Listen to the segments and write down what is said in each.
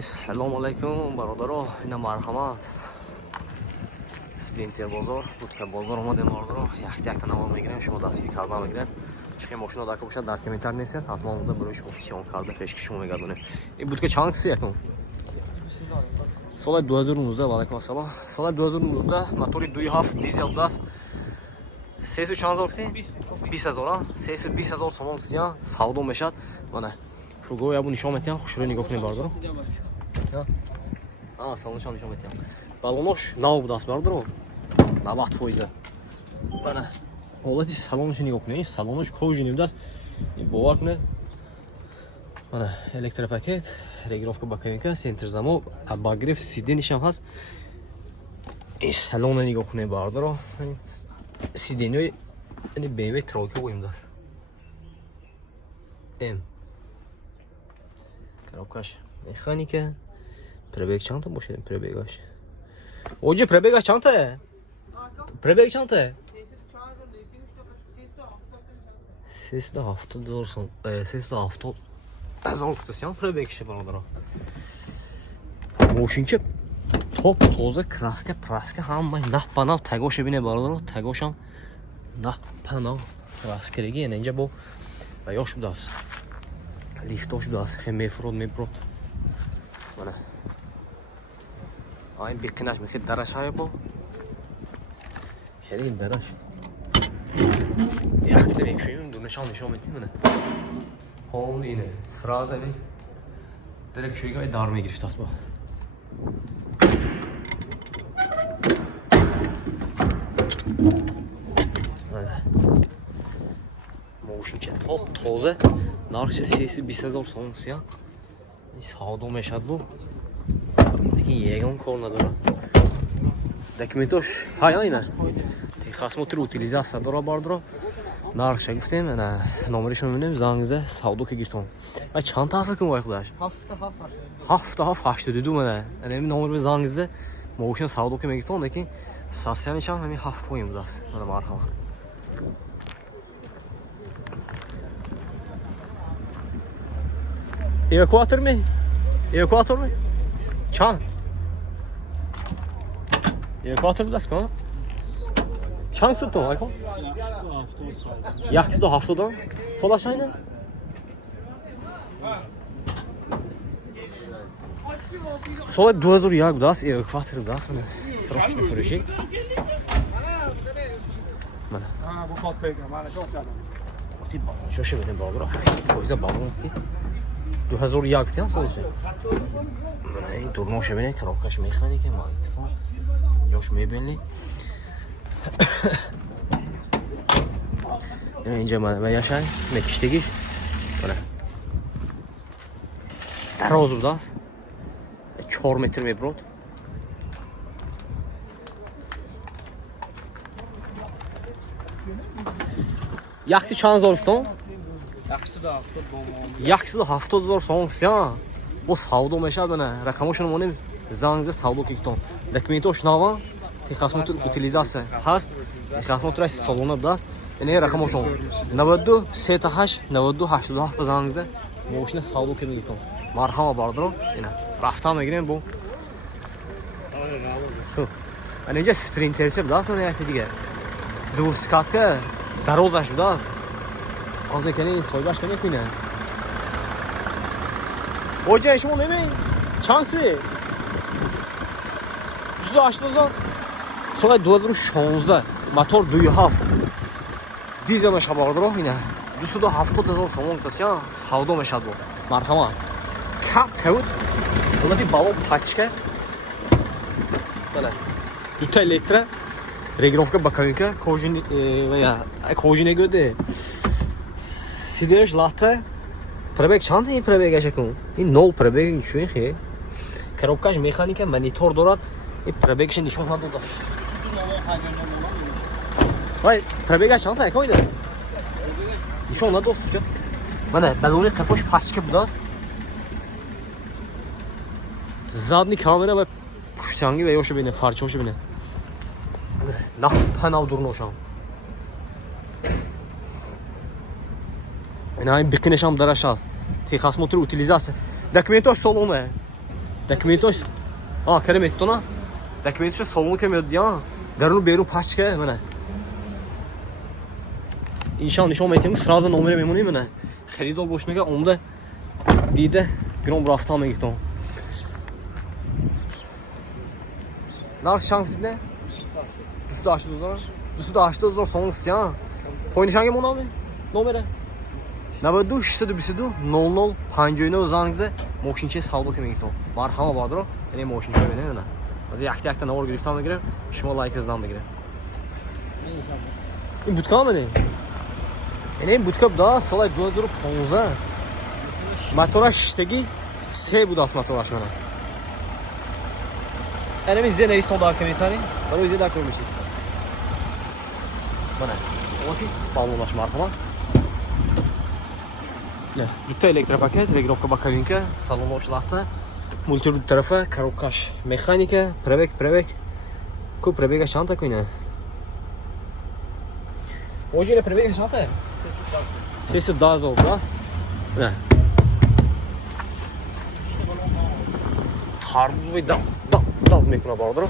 Салому алайкум бародаро, ина марҳамат. Спринтер бозор, будка бозор омадем бародаро. Як-якта навор мегирем, шумо дастгирӣ карда мегирем. Чихе машина дака бошад дар комментар несед, ҳатман буда барои шумо фисион карда пешки шумо мегардонем. Ин будка чанд киси якум? Соли 2019, валайкум ассалом. Соли 2019 мотори 2.7 дизел даст. 300 чанд зор гуфтӣ? 20000, 320,000 сомон кисиан, савдо мешад. Мана Шугои ябу нишон метиҳам, хушро нигоҳ кунем бародаро. Салонашам нишон метиҳам. Балонош нав будаст бародаро. 90%. Бана ҳолати салонаш нигоҳ кунед. Салонош кожи небудаст. Бовар кунед. Бана электропакет, регулировка бакалинка, центр замок, обогрев сиденишам ҳаст. Ин салона нигоҳ кунед бародаро. Сиденёи яъни BMW тройка боимдаст. Коробкаш механика. Пробег чанта бошад пробегаш. Оҷи пробегаш чанта? Пробег чанта? 370,000 сом. 370,000 кутасян пробегш бародаро. Мошинча топ тоза краска, праска ҳама нав па нав тагоша бине бародаро. Тагошам нав па нав краскареги яъне инҷа бо ёш будааст. Лифтош будааст, хе мефурод мебурод. Мана айн биқинаш мехед дараш ҳай бо. Хеле дараш. Як дебек шуим дунашон нишон метим мана. Ҳол ине. Сразу ин дирек шуйга дар мегирифтаст бо. Мошинча топ тоза. Нархи 320,000 сом сия. Ин савдо мешад бо. Лекин ягон кор надорад. Документош ҳай ина. Техосмотр утилизация дора бардро. Нархша гуфтем, ана номеришон мебинем, зангизе савдо ки гиртон. Ай чанд таъфа кун вай худаш? 7782 мана. Ана ин номер бе зангизе мошин савдо ки мегиртон, лекин сасянишам ҳамин 7 поин будаст. Мана марҳамат. Evakuatör mü? Evakuatör mü? Çan. Evakuatör budask ha? Çan sıttın aykon? Yaksı da haftada. Sol aşağıyla. Sola 2001 budask evakuatör budask mı? Sroçni fırışı. Mana. Bu kalkayım. Mana çok canım. Oti balon şoşe benim balon. Foyza balon ki. 2001 гуфтем солше. Ин турноша бинед, коробкаш механика, магнитофон. Ҷош мебинӣ. Инҷа ва яшай, мекиштагиш. Бана. Дароз будааст. 4 метр мебурод. Якчи чанд зор гуфтам? 170,000 сом кисян. Бо савдо мешад бана. Рақамошон монем зангзе савдо киктон. Документош нава, техосмотр утилизация ҳаст. Техосмотр салона будаст. Ин рақамошон 92 38 92 87 ба зангзе мошина савдо ки мегиртон. Марҳама бародаро. Ина рафта мегирем бо. Хуб. Ана инҷа спринтерча будаст мана як дига. Дурскатка дарозаш будаст. Аза кани сойбаш кани куна. Оҷа шумо немей. Чанси? 280,000. Соли 2016 мотор 2.7 дизел мешад бародаро ина. 270,000 сомон тасян савдо мешад бо. Марҳамат. Кап кавд. Ҳолати балон пачка. Бана. Дута электро. Регулировка бакалинка, кожи ва я кожи негоде. Сиденш лахта. Пробег чанд ин пробегаш кун? Ин 0 пробег чӯ ин хе? Коробкаш механика монитор дорад. Ин пробегаш нишон надода. Вай, пробегаш чанд ай койда? Нишон надост чӯ? Мана балони қафош пачка будаст. Задни камера ва пуштанги ва ёша бине, фарчоша бине. Нах панав дурношам. Ин ҳамин биқинашам дараш аст. Техосмотр утилизация. Документош соломе. Документош. Кара метона. Документош салон ка меёд я. Даруну берун пачка мана. Иншаллоҳ нишон метем сразу номер мемонӣ мана. Харидор бош мега омда дида гром рафта мегитон. Нарх шанс диде? 280,000. 280,000 сомон сия. Хой нишанги монами? Номера? 92 622 00 59 зангзе мошинче савдо ка мегитон. Марҳама бадро, яъне мошинче бинем на. Az yakta навор гирифтам мегирем, шумо лайк зам мегирем. Ин будка мене. Ин будка буда соли 2015. Мотора шиштаги 3 буд аст мотораш мана. Энеми зе невистон дар комментарий, барои зе дакор мешис. Бана. Оти балонаш марҳама. Не, дутта электропакет, регулировка боковинка, салон очлахта. Мультируль тарафа, коробкаш механика, пробег. Ко пробега чанта куйна? Оҷира пробега чанта? 310,000, да? Не. Тарбуй дав мекуна бардро.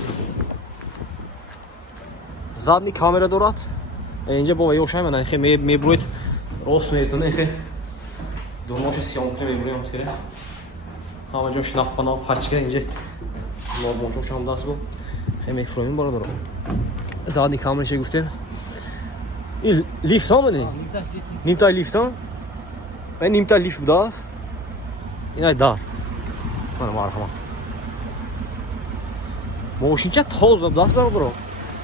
Задни камера дорад. Инҷа бо ёшай мана хе мебуред рост метоне хе. Дурмош сиёмтре мебурем скере. Ҳама ҷош нахпанав ҳачка инҷа нормончош ҳам даст бо хеми фромин бора дорам. Задни камера чӣ гуфтем? Ин лифт ҳамане? Нимтай лифт ҳам? Мен нимтай лифт будааст? Инай дар. Мана марҳама. Мошинча тоза будаст бародаро.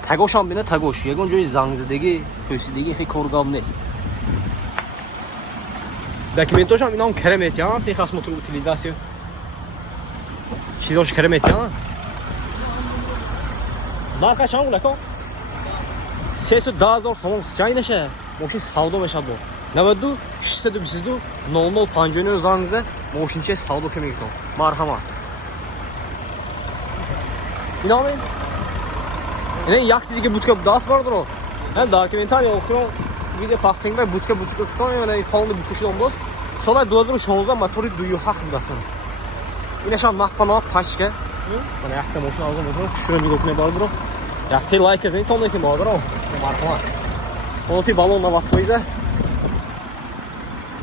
Тагошам бина тагош. Ягон ҷои зангзадагӣ, пӯсидагӣ хе коргам нест. Документошам инам кара метиҳанд, техас мотор утилизасию. Чизош кара метиҳанд? Нарха чанд гунако? 310,000 сомон чай наша. Мошин савдо мешад бо. 92 622 00 59 зангзе мошинча савдо ка мегитон. Марҳама. Инаме? Ин якти диге будка даст бардро. Ин документарий охирон видео пахсинга будка стон яна паунд букушидам дост. Соли 2016 мотори 2.7 будаст. Инашам нахпана пачка. Мана якта мошин алгам мотор шура мегокне бардро. Якти лайк азин том некем бардро. Марҳама. Олти балон 90%.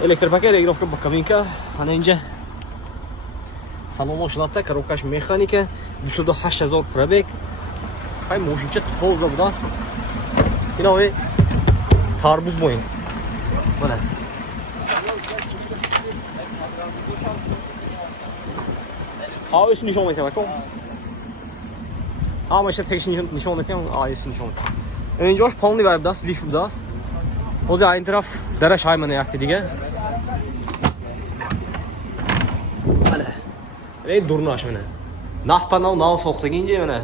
Электропакет, регулировка боковинка. Ана инҷа салон ошлатта, коробкаш механика, 208,000 пробег. Хай мошинча тоза будаст. Инове тарбуз боин. Мана. Авес нишон метем ко. Амаша текш нишон метем, авес нишон. Инҷош паунд вайб даст, лифт будаст. Озе айн тараф дараш ҳай мана якти дига. Мана. Эй дурнаш мана. Нахпанав нав сохтаги инҷа мана.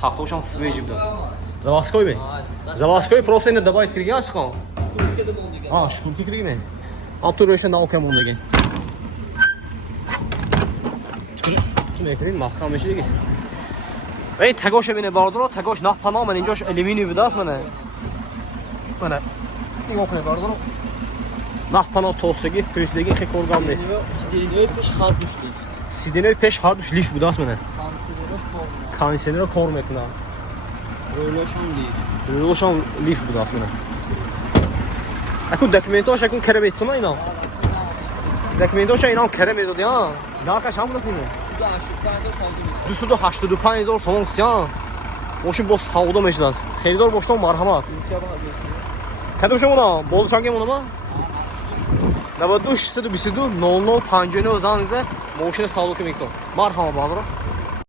Тахтошам свежи будаст. Заводской ме? Заводской просто не добавить кирган шхон. Шкурки киргиме. Автор еще на окам мондагин. Ту метрин махкам мешидигис. Эй тагош мене бардро, тагош нахпанав мен инҷош алюминий будаст мана. Мана. Нигоҳ кунед бардро. Нахпанав тосаги, пӯсдаги хе коргам нест. Сидиной пеш ҳардуш лифт. Сидиной пеш ҳардуш лифт будаст мана. Кондисионер кор мекунад. Рулошам лифт будаст мана. Аку документош акун кара метона инам. Документоша инам кара медоди а. Нархаш ҳам будакиме? 285,000 сомон сия. Мошин бо савдо мешудааст. Харидор бошам марҳамат. Кадом шумона? Болшанги монама? 92 622 00 59 зангзе мошин савдо ка мекунам. Марҳамат бадро.